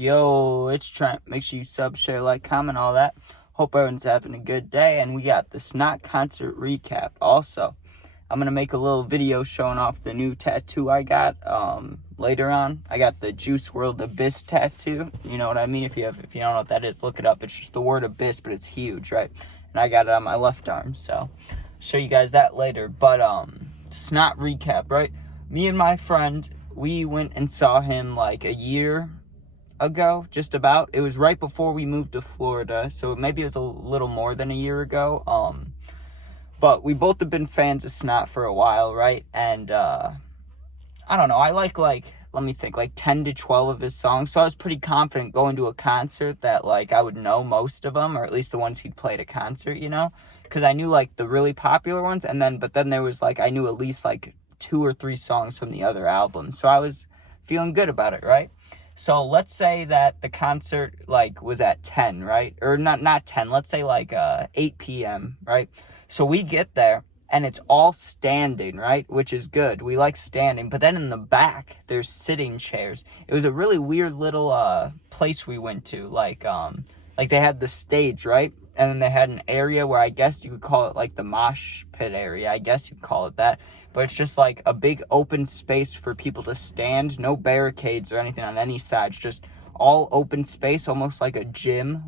Yo, it's Trent. Make sure you sub, share, like, comment, all that. Hope everyone's having a good day. And we got the Snot concert recap. Also, I'm going to make a little video showing off the new tattoo I got later on. I got the Juice WRLD Abyss tattoo. You know what I mean? If you don't know what that is, look it up. It's just the word Abyss, but it's huge, right? And I got it on my left arm, so I'll show you guys that later. But Snot recap, right? Me and my friend, we went and saw him like a year ago, just about. It was right before we moved to Florida, so maybe it was a little more than a year ago. But we both have been fans of Snot for a while, right? And I don't know, I like let me think, like 10 to 12 of his songs, so I was pretty confident going to a concert that like I would know most of them, or at least the ones he'd play at a concert, you know, because I knew like the really popular ones, but then there was like I knew at least like 2 or 3 songs from the other albums, so I was feeling good about it, right? So let's say that the concert like was at 10, right? Or not 10, let's say like 8 p.m., right? So we get there and it's all standing, right? Which is good. We like standing. But then in the back, there's sitting chairs. It was a really weird little place we went to. Like they had the stage, right? And then they had an area where I guess you could call it like the mosh pit area. I guess you could call it that. But it's just like a big open space for people to stand. No barricades or anything on any sides. Just all open space, almost like a gym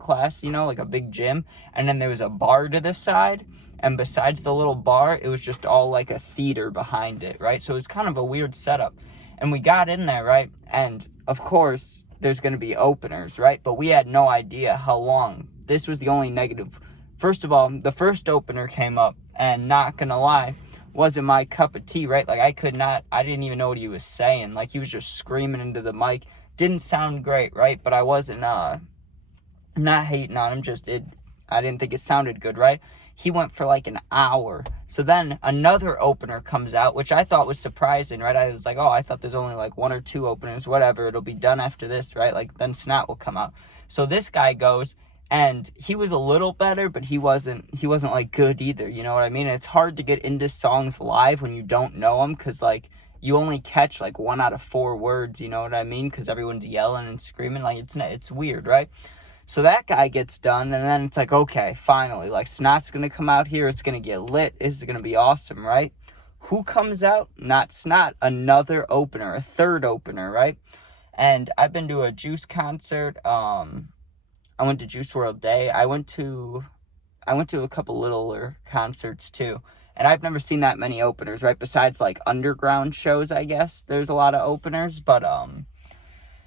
class, you know, like a big gym. And then there was a bar to the side. And besides the little bar, it was just all like a theater behind it, right? So it was kind of a weird setup. And we got in there, right? And of course, there's going to be openers, right? But we had no idea how long. This was the only negative. First of all, the first opener came up, and not going to lie, wasn't my cup of tea, right? Like I didn't even know what he was saying. Like he was just screaming into the mic. Didn't sound great, right? But I wasn't not hating on him, I didn't think it sounded good, right? He went for like an hour. So then another opener comes out, which I thought was surprising, right? I was like, oh, I thought there's only like 1 or 2 openers, whatever. It'll be done after this, right? Like then Snot will come out. So this guy goes, and he was a little better, but he wasn't like good either. You know what I mean? And it's hard to get into songs live when you don't know them, because like you only catch like 1 out of 4 words. You know what I mean? Because everyone's yelling and screaming. Like it's weird, right? So that guy gets done, and then it's like, okay, finally, like Snot's gonna come out here. It's gonna get lit. This is gonna be awesome, right? Who comes out? Not Snot. Another opener, a third opener, right? And I've been to a Juice concert. I went to Juice WRLD Day. I went to a couple littler concerts too. And I've never seen that many openers, right? Besides like underground shows, I guess. There's a lot of openers, but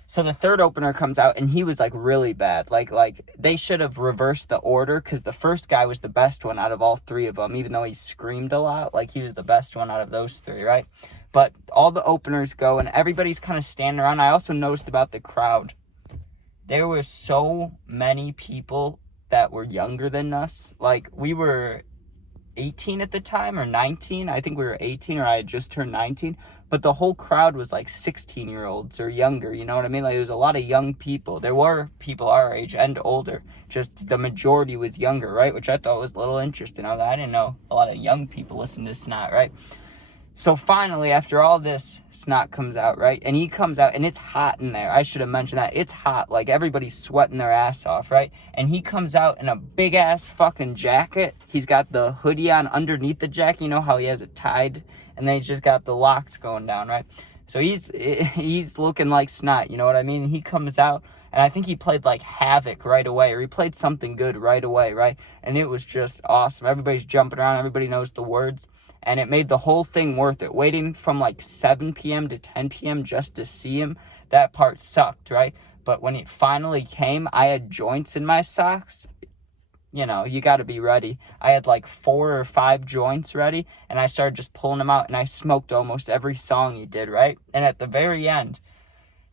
so the third opener comes out, and he was like really bad. Like they should have reversed the order, because the first guy was the best one out of all 3 of them, even though he screamed a lot. Like he was the best one out of those 3, right? But all the openers go, and everybody's kind of standing around. I also noticed about the crowd. There were so many people that were younger than us. Like, we were 18 at the time, or 19. I think we were 18, or I had just turned 19. But the whole crowd was like 16-year-olds or younger, you know what I mean? Like, there was a lot of young people. There were people our age and older. Just the majority was younger, right? Which I thought was a little interesting. I didn't know a lot of young people listen to Snot, right? So finally, after all this, Snot comes out, right? And he comes out, and it's hot in there. I should have mentioned that. It's hot. Like, everybody's sweating their ass off, right? And he comes out in a big-ass fucking jacket. He's got the hoodie on underneath the jacket. You know how he has it tied? And then he's just got the locks going down, right? So he's looking like Snot, you know what I mean? And he comes out, and I think he played, like, Havoc right away. Or he played something good right away, right? And it was just awesome. Everybody's jumping around. Everybody knows the words. And it made the whole thing worth it. Waiting from like 7 p.m. to 10 p.m. just to see him, that part sucked, right? But when it finally came, I had joints in my socks. You know, you got to be ready. I had like 4 or 5 joints ready, and I started just pulling them out, and I smoked almost every song he did, right? And at the very end,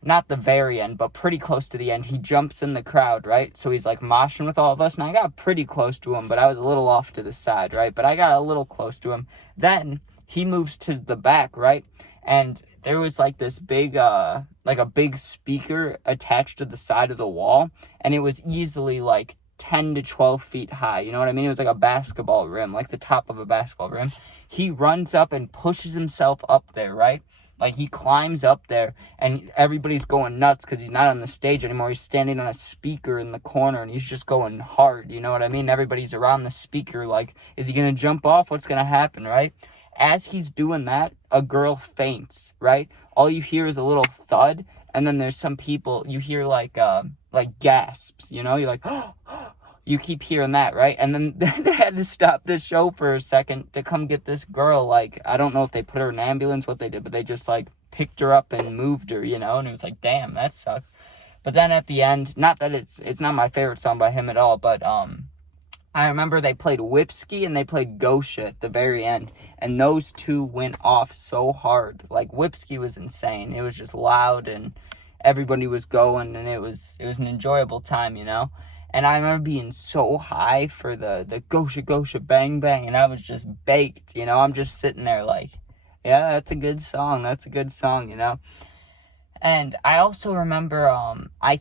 not the very end, but pretty close to the end, he jumps in the crowd, right? So he's like moshing with all of us, and I got pretty close to him, but I was a little off to the side, right? But I got a little close to him. Then he moves to the back, right? And there was like this big, like a big speaker attached to the side of the wall, and it was easily like 10 to 12 feet high. You know what I mean? It was like a basketball rim, like the top of a basketball rim. He runs up and pushes himself up there, right? Like, he climbs up there, and everybody's going nuts because he's not on the stage anymore. He's standing on a speaker in the corner, and he's just going hard, you know what I mean? Everybody's around the speaker, like, is he going to jump off? What's going to happen, right? As he's doing that, a girl faints, right? All you hear is a little thud, and then there's some people, you hear, like gasps, you know? You're like, oh, you keep hearing that, right? And then they had to stop the show for a second to come get this girl. Like, I don't know if they put her in an ambulance, what they did, but they just, like, picked her up and moved her, you know? And it was like, damn, that sucks. But then at the end, not that it's not my favorite song by him at all, but I remember they played Whipsky and they played Gosha at the very end. And those two went off so hard. Like, Whipsky was insane. It was just loud and everybody was going, and it was an enjoyable time, you know? And I remember being so high for the Gosha Gosha Bang Bang, and I was just baked, you know? I'm just sitting there like, yeah, that's a good song. That's a good song, you know? And I also remember, I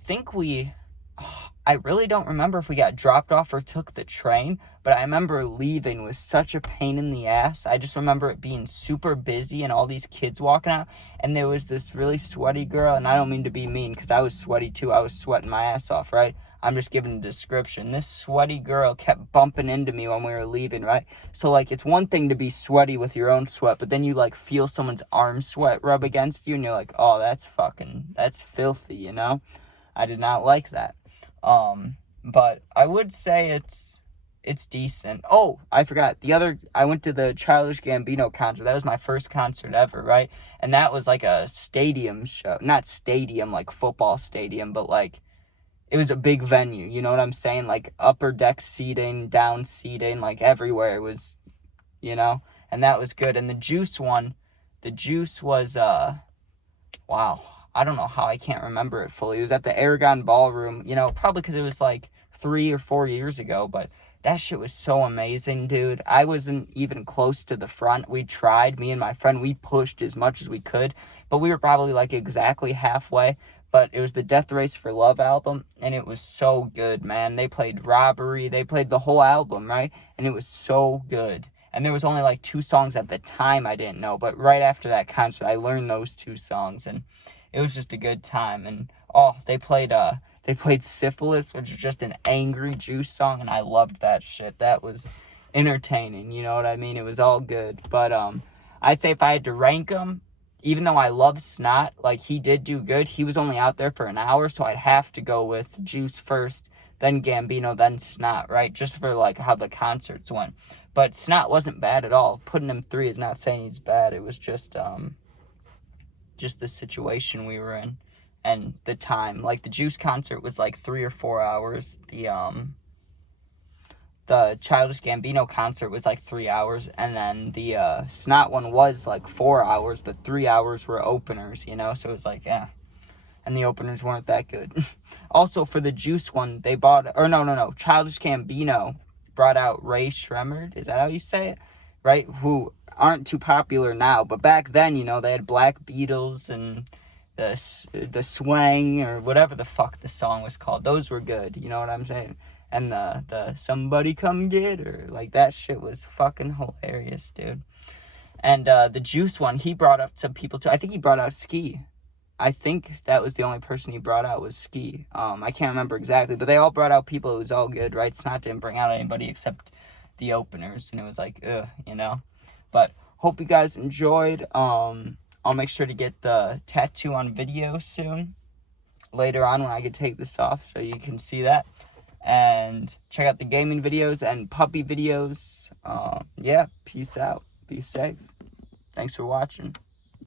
really don't remember if we got dropped off or took the train, but I remember leaving was such a pain in the ass. I just remember it being super busy and all these kids walking out, and there was this really sweaty girl, and I don't mean to be mean because I was sweaty too. I was sweating my ass off, right? I'm just giving a description. This sweaty girl kept bumping into me when we were leaving, right? So, like, it's one thing to be sweaty with your own sweat, but then you, like, feel someone's arm sweat rub against you, and you're like, oh, that's filthy, you know? I did not like that. But I would say it's decent. Oh, I forgot. I went to the Childish Gambino concert. That was my first concert ever, right? And that was like a stadium show. Not stadium, like football stadium, but like, it was a big venue, you know what I'm saying? Like, upper deck seating, down seating, like, everywhere. It was, you know? And that was good. And the Juice was, wow. I don't know how I can't remember it fully. It was at the Aragon Ballroom, you know, probably because it was, like, 3 or 4 years ago. But that shit was so amazing, dude. I wasn't even close to the front. We tried, me and my friend, we pushed as much as we could. But we were probably, like, exactly halfway. But it was the Death Race for Love album, and it was so good, man. They played Robbery. They played the whole album, right? And it was so good. And there was only, like, 2 songs at the time I didn't know. But right after that concert, I learned those 2 songs, and it was just a good time. And, oh, they played Syphilis, which is just an angry Juice song, and I loved that shit. That was entertaining, you know what I mean? It was all good. But I'd say if I had to rank them, even though I love Snot, like, he did do good. He was only out there for an hour, so I'd have to go with Juice first, then Gambino, then Snot, right? Just for, like, how the concerts went. But Snot wasn't bad at all. Putting him 3 is not saying he's bad. It was just the situation we were in and the time. Like, the Juice concert was, like, 3 or 4 hours. The Childish Gambino concert was like 3 hours, and then the Snot one was like 4 hours, but 3 hours were openers, you know, so it was like, yeah, and the openers weren't that good. Also, for the Juice one, Childish Gambino brought out Ray Shremmerd, is that how you say it? Right, who aren't too popular now, but back then, you know, they had Black Beatles and the Swang, or whatever the fuck the song was called. Those were good, you know what I'm saying? And the Somebody Come Get Her, like, that shit was fucking hilarious, dude. And the Juice one, he brought up some people too. I think he brought out Ski. I think that was the only person he brought out was Ski. I can't remember exactly, but they all brought out people. It was all good, right? Snot didn't bring out anybody except the openers, and it was like, ugh, you know? But hope you guys enjoyed. I'll make sure to get the tattoo on video soon, later on when I can take this off, so you can see that. And check out the gaming videos and puppy videos. Yeah, peace out. Be safe. Thanks for watching.